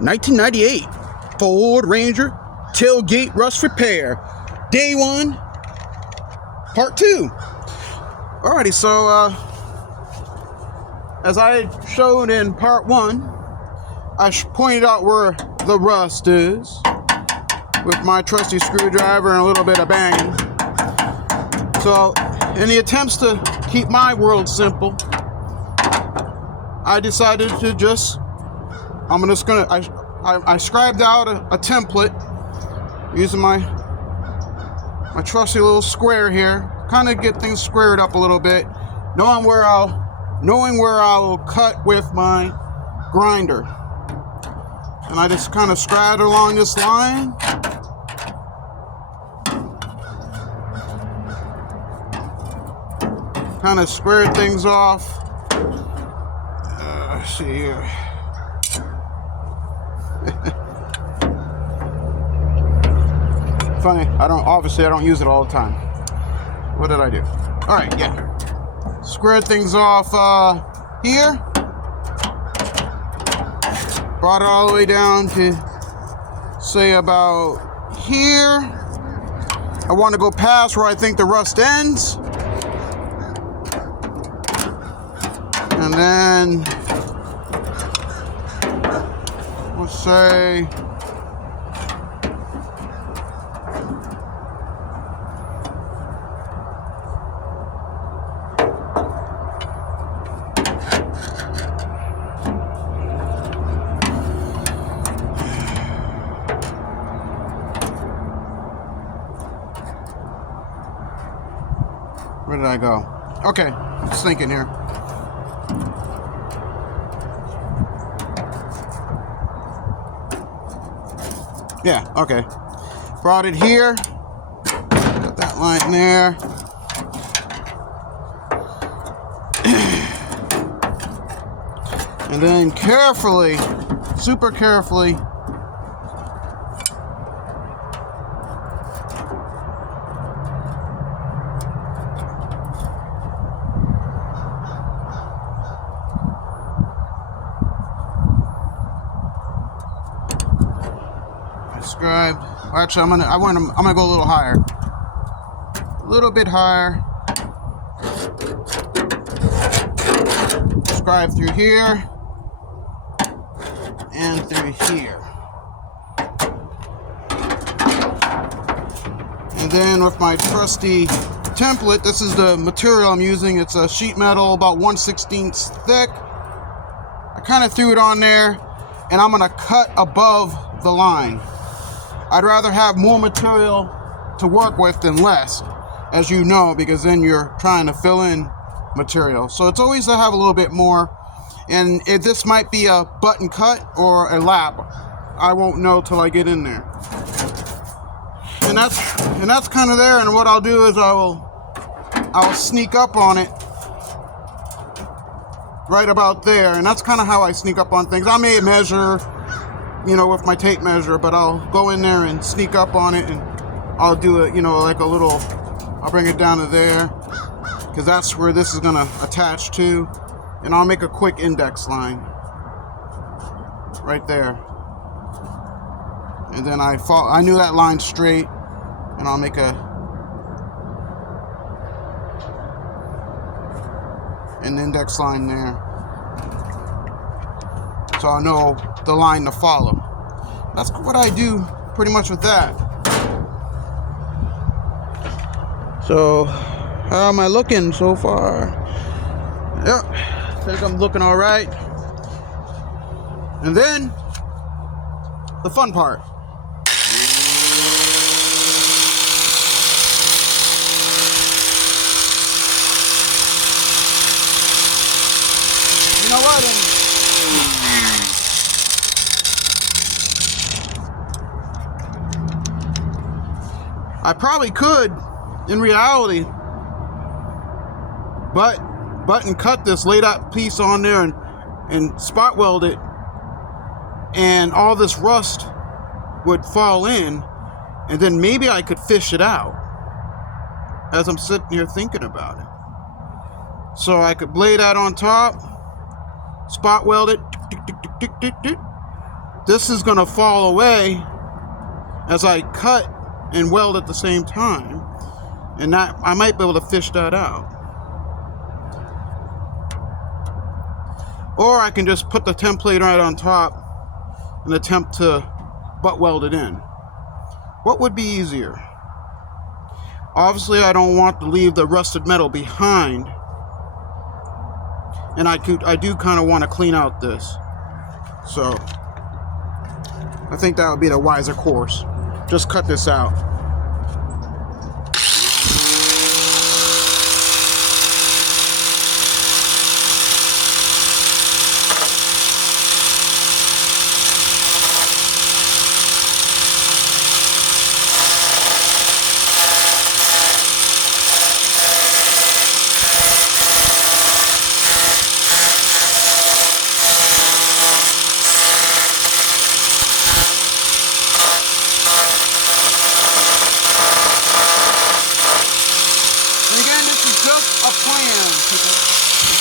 1998 Ford Ranger tailgate rust repair, day 1, part 2. Alrighty, so as I showed in part 1, I pointed out where the rust is with my trusty screwdriver and a little bit of banging. So in the attempts to keep my world simple, I decided to I scribed out a template using my trusty little square here, kind of get things squared up a little bit, knowing where I'll cut with my grinder. And I just kind of scribed along this line. Kind of squared things off. Let's see here. Funny, I don't use it all the time. What did I do? All right, yeah. Squared things off here. Brought it all the way down to say about here. I want to go past where I think the rust ends. And then we'll say where did I go? Okay, I'm just thinking here. Yeah, okay. Brought it here. Got that line there. And then carefully, super carefully, scribe. Actually, I'm gonna go a little higher. A little bit higher. Scribe through here and through here. And then with my trusty template, this is the material I'm using. It's a sheet metal about 1/16 thick. I kind of threw it on there, and I'm gonna cut above the line. I'd rather have more material to work with than less, as you know, because then you're trying to fill in material. So it's always to have a little bit more. And this might be a button cut or a lap. I won't know till I get in there. And that's kind of there. And what I'll do is I'll sneak up on it right about there. And that's kind of how I sneak up on things. I may measure, with my tape measure, but I'll go in there and sneak up on it, and I'll do it, like a little, I'll bring it down to there, because that's where this is gonna attach to, and I'll make a quick index line right there. And then I knew that line straight, and I'll make an index line there. So I'll know the line to follow. That's what I do pretty much with that. So, how am I looking so far? Yep, I think I'm looking all right. And then, the fun part. You know what? I probably could, in reality, button cut this laid out piece on there and spot weld it, and all this rust would fall in, and then maybe I could fish it out as I'm sitting here thinking about it. So I could lay that on top, spot weld it, this is going to fall away as I cut and weld at the same time, and that I might be able to fish that out. Or I can just put the template right on top and attempt to butt weld it in. What would be easier? Obviously I don't want to leave the rusted metal behind, and I do kind of want to clean out this, so I think that would be the wiser course. Just cut this out.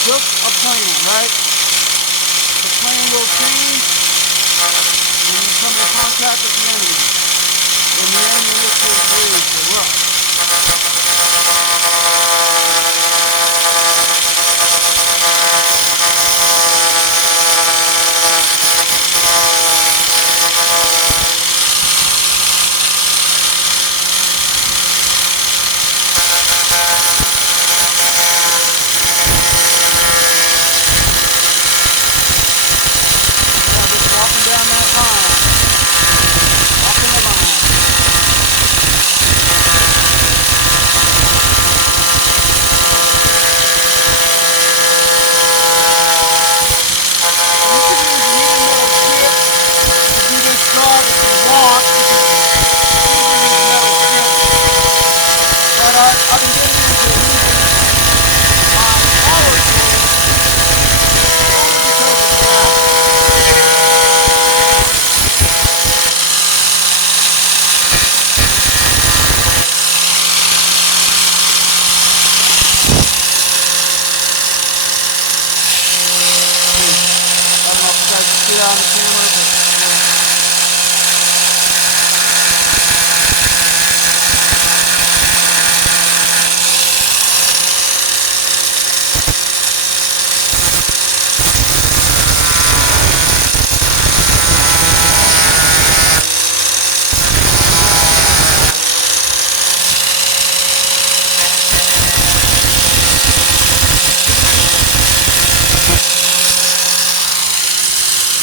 Just a plan, right? The plan will change when you come in contact with the enemy. And the enemy in this case is the rough. On the camera,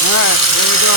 alright, there we go.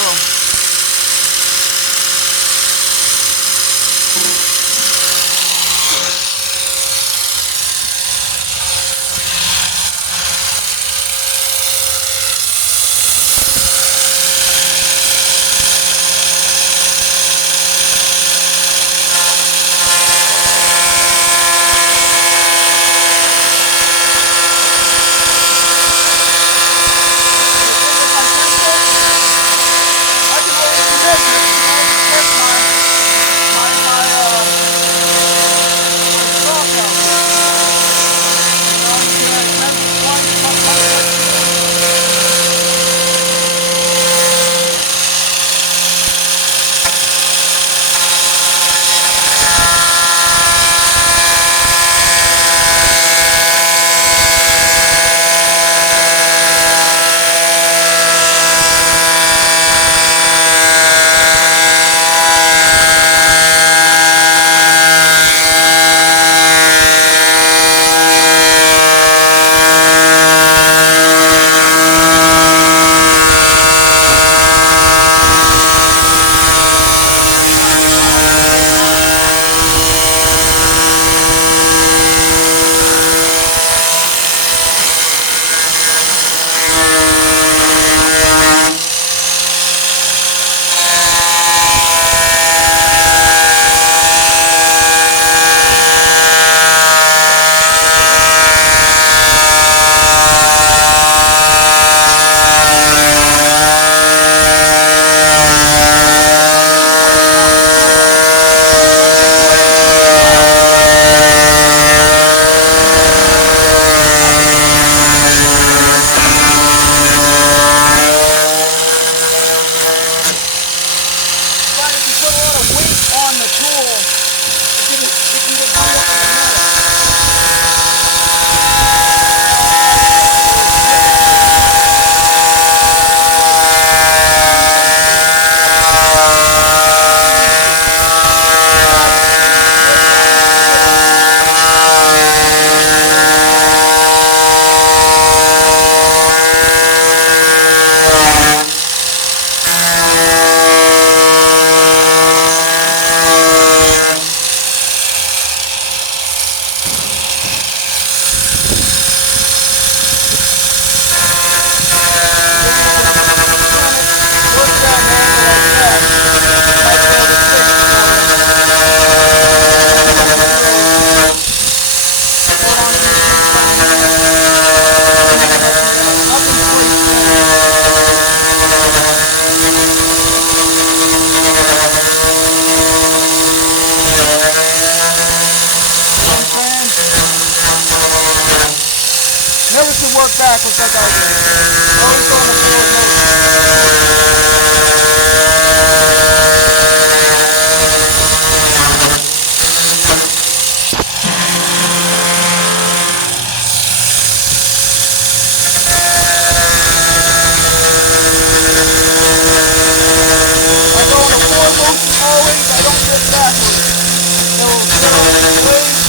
backwards like I did. Always go in the forward motion. I go in the forward motion always. I don't do it backwards. So set off in place.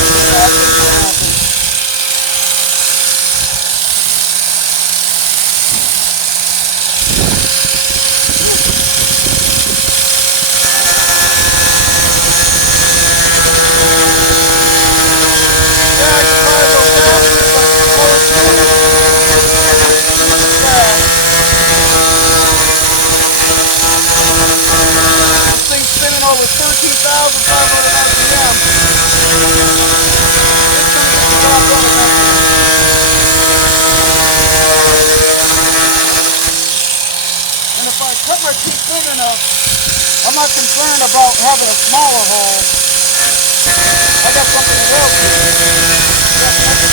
And bad things can happen. Yeah, I could probably go faster, but before it's doing it, super fast. This thing's spinning over 13,500 RPM. It's going to get the job done eventually. And if I cut my teeth big enough, I'm not concerned about having a smaller hole. I got something to weld to if necessary.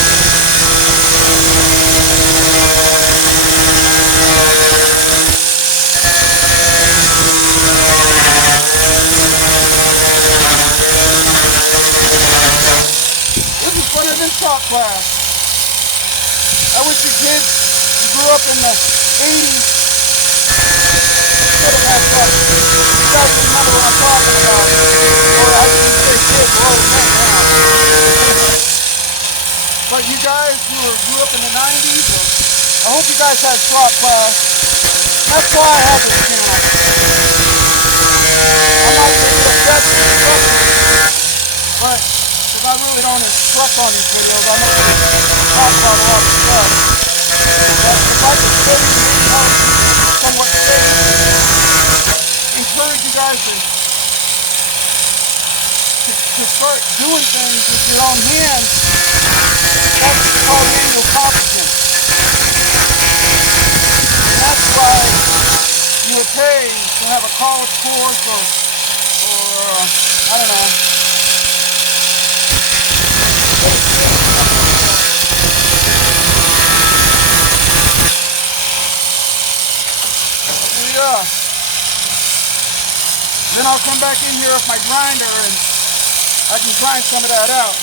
This is funner than shop class. I wish you kids who grew up in the 80s could have had shop. You guys remember what I'm talking about. Or I shouldn't say kids, we're old men now. But you guys who grew up in the 90s, I hope you guys had shop class. That's why I have this channel. I'm not taking offense to instructors, but because I really don't instruct on these videos, I mostly talk about a lot of stuff. But if I can stay in this house somewhat safe, encourage you guys to start doing things with your own hands, that's called manual competence. And that's why you would pay to have a college course or I don't know, dedication or something like that. Yeah. Then I'll come back in here with my grinder and I can grind some of that out.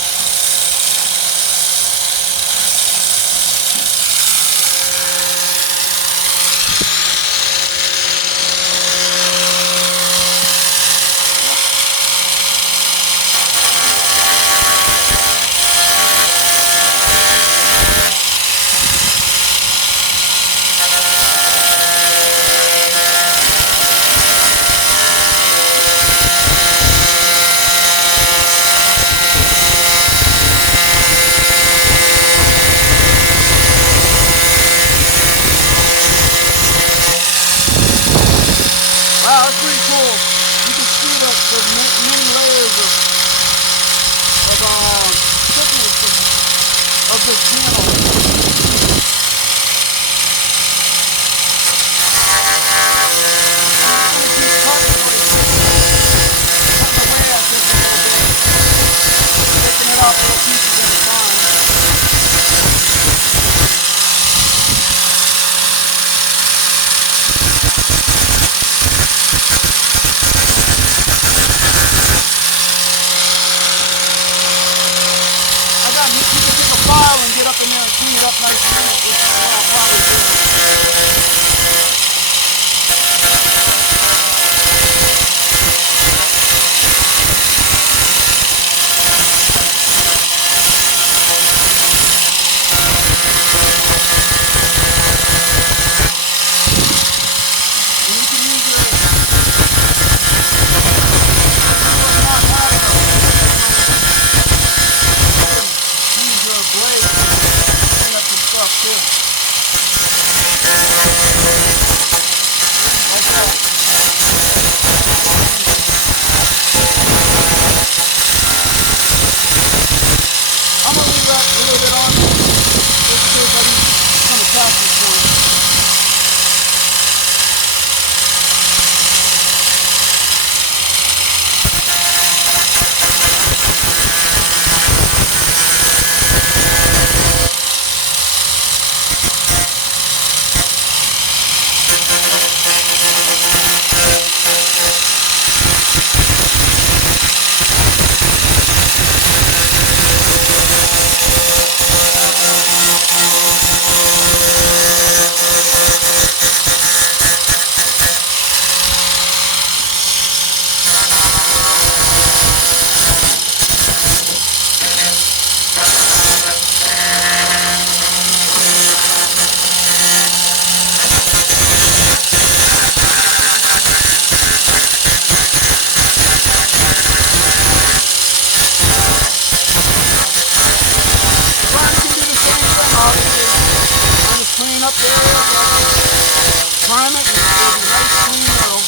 Prime it and it'll be nice clean metal.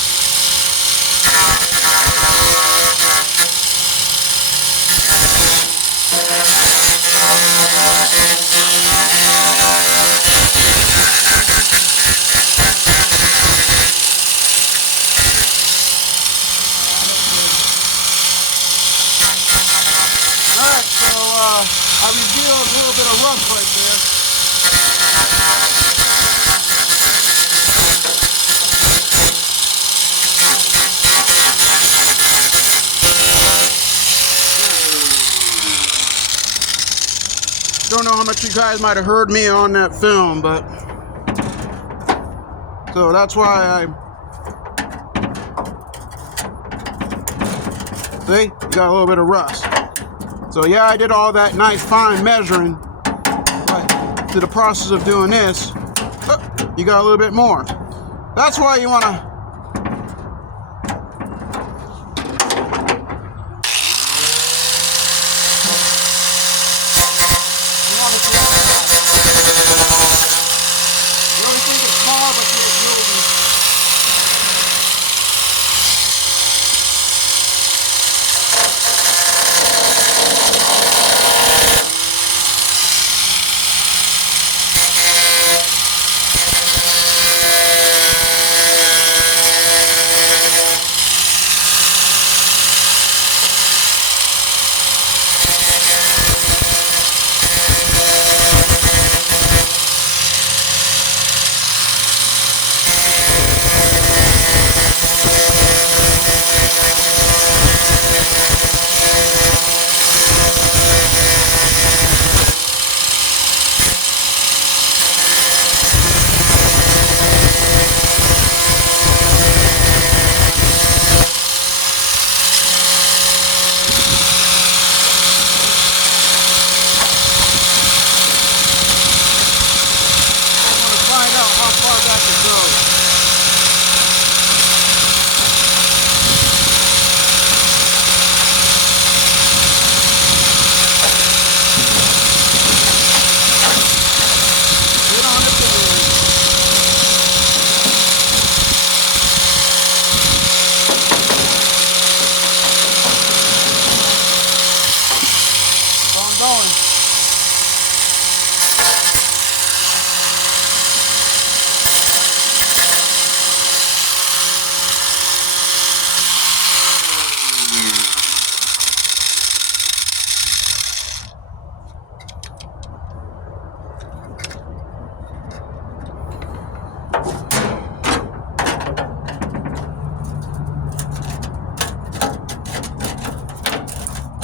Alright, so I revealed a little bit of rust right there. Don't know how much you guys might have heard me on that film, but so that's why see, you got a little bit of rust. So yeah, I did all that nice fine measuring, but through the process of doing this, you got a little bit more. That's why you want to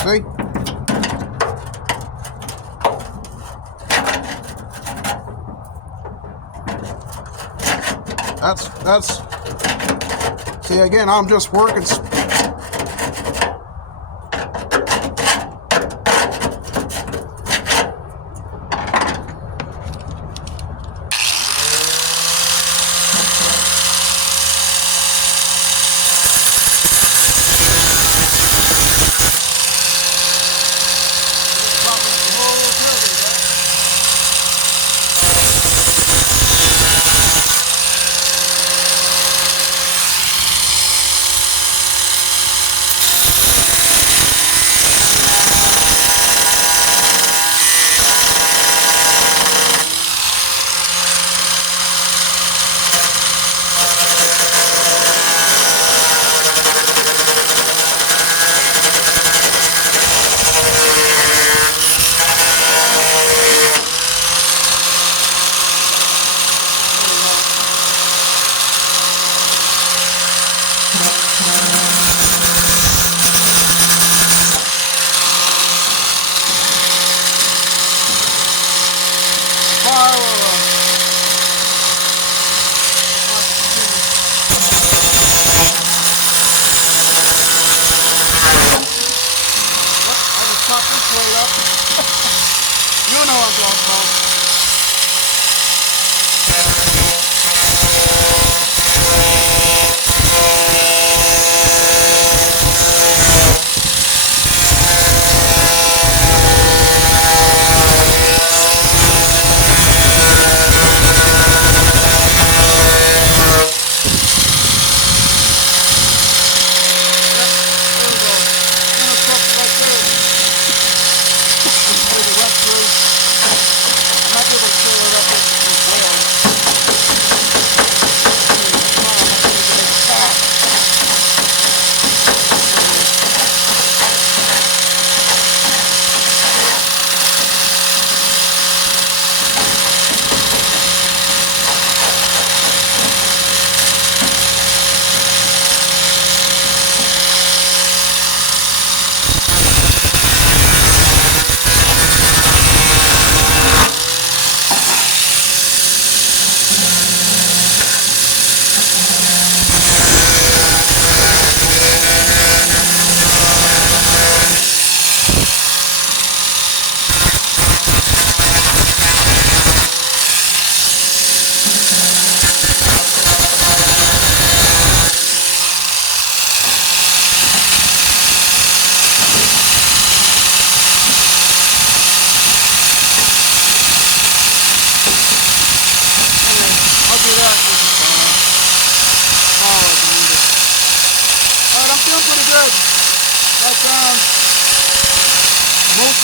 see? That's see, again, I'm just working.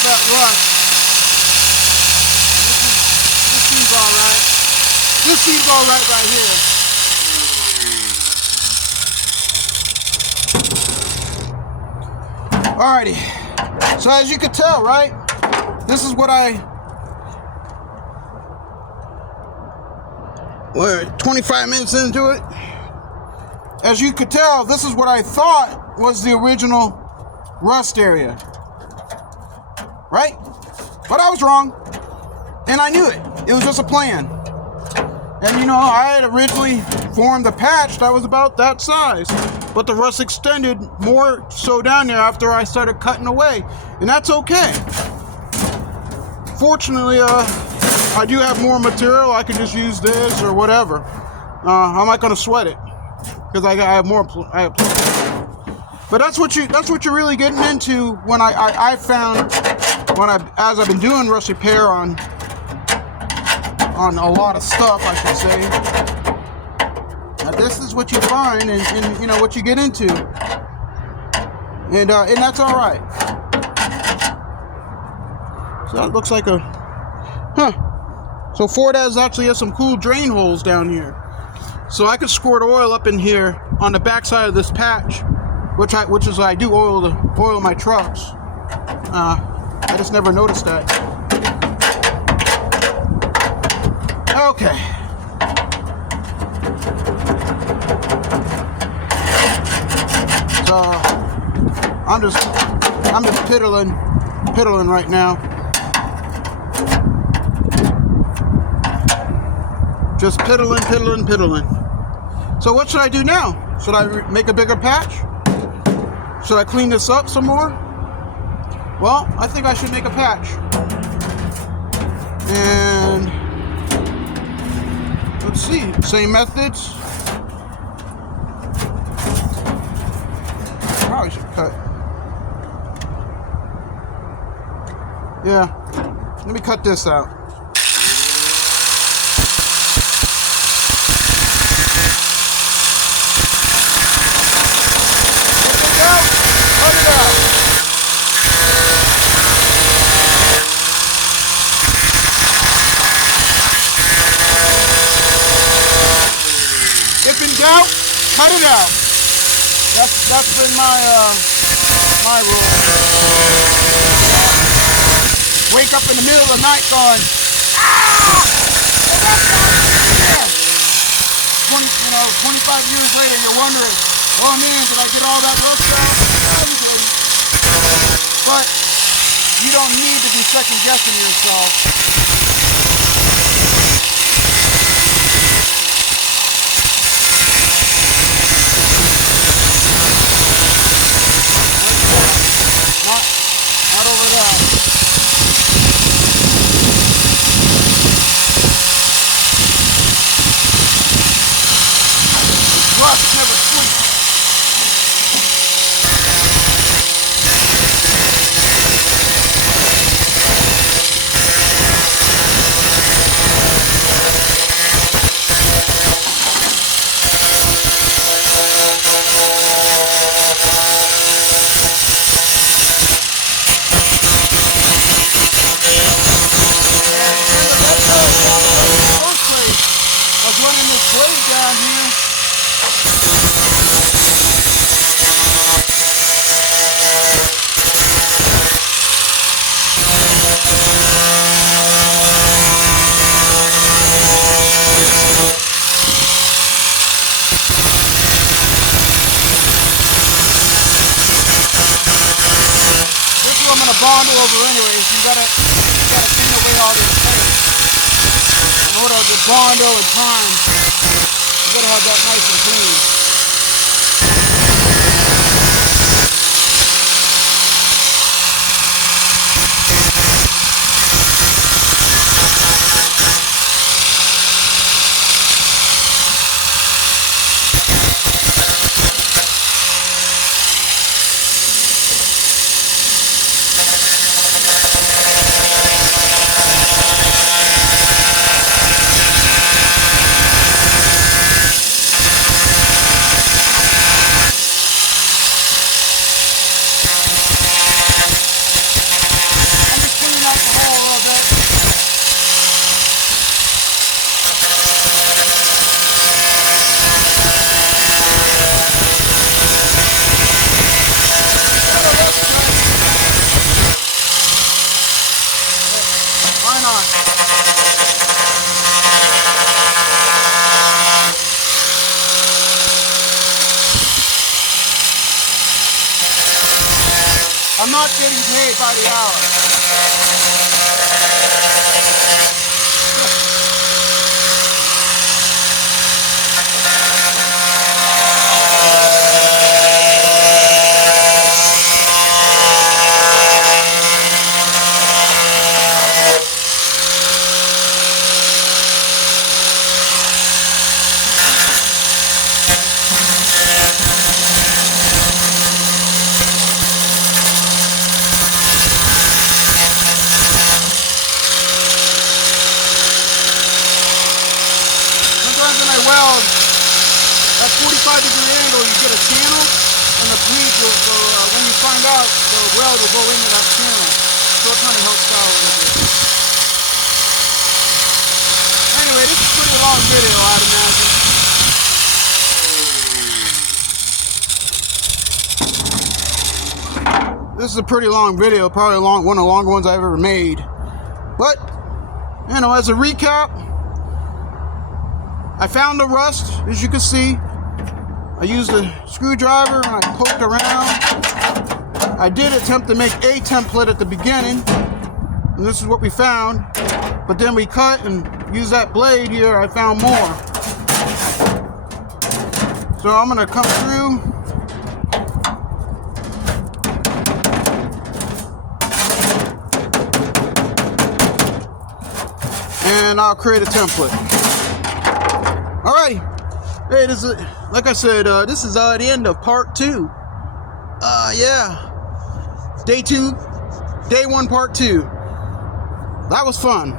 that rust. This seems alright. This seems alright right here. Alrighty. So as you can tell, right? This is what we're 25 minutes into it. As you could tell, this is what I thought was the original rust area. Right? But I was wrong. And I knew it. It was just a plan. And you know, I had originally formed a patch that was about that size. But the rust extended more so down there after I started cutting away. And that's okay. Fortunately, I do have more material. I could just use this or whatever. I'm not going to sweat it. Because I have more. But that's what you're really getting into when I found as I've been doing rust repair on a lot of stuff, I should say. Now this is what you find, and you know what you get into, and that's all right. So that looks like a So Ford actually has some cool drain holes down here, so I could squirt oil up in here on the back side of this patch, which I do oil my trucks. I just never noticed that. Okay. So I'm just piddling right now. Just piddling. So what should I do now? Should I make a bigger patch? Should I clean this up some more? Well, I think I should make a patch. And let's see, same methods. Probably should cut. Yeah, let me cut this out. Cut it out. If in doubt, cut it out. That's been my rule. Wake up in the middle of the night going, ah! Well, that's not fair. 25 years later, you're wondering, oh man, did I get all that rust out? But you don't need to be second guessing yourself. Not over that. Rust never sleeps. Running this blade down here. This is what I'm gonna Bondo over anyways. You gotta clean away all these things. In order to Bondo and prime, you gotta have that nice and clean. I'm not getting paid by the hour. Sometimes when I weld, that 45-degree angle, you get a channel, and the bleed will go, when you find out, the weld will go into that channel. So it kind of helps out a little bit. Anyway, this is a pretty long video, I'd imagine. This is a pretty long video, probably one of the longer ones I've ever made. But, you know, as a recap, I found the rust, as you can see. I used a screwdriver and I poked around. I did attempt to make a template at the beginning, and this is what we found. But then we cut and used that blade here, I found more. So I'm gonna come through. And I'll create a template. Alrighty. Hey, this is, like I said, this is the end of part 2. Yeah. Day 2, day 1, part 2. That was fun.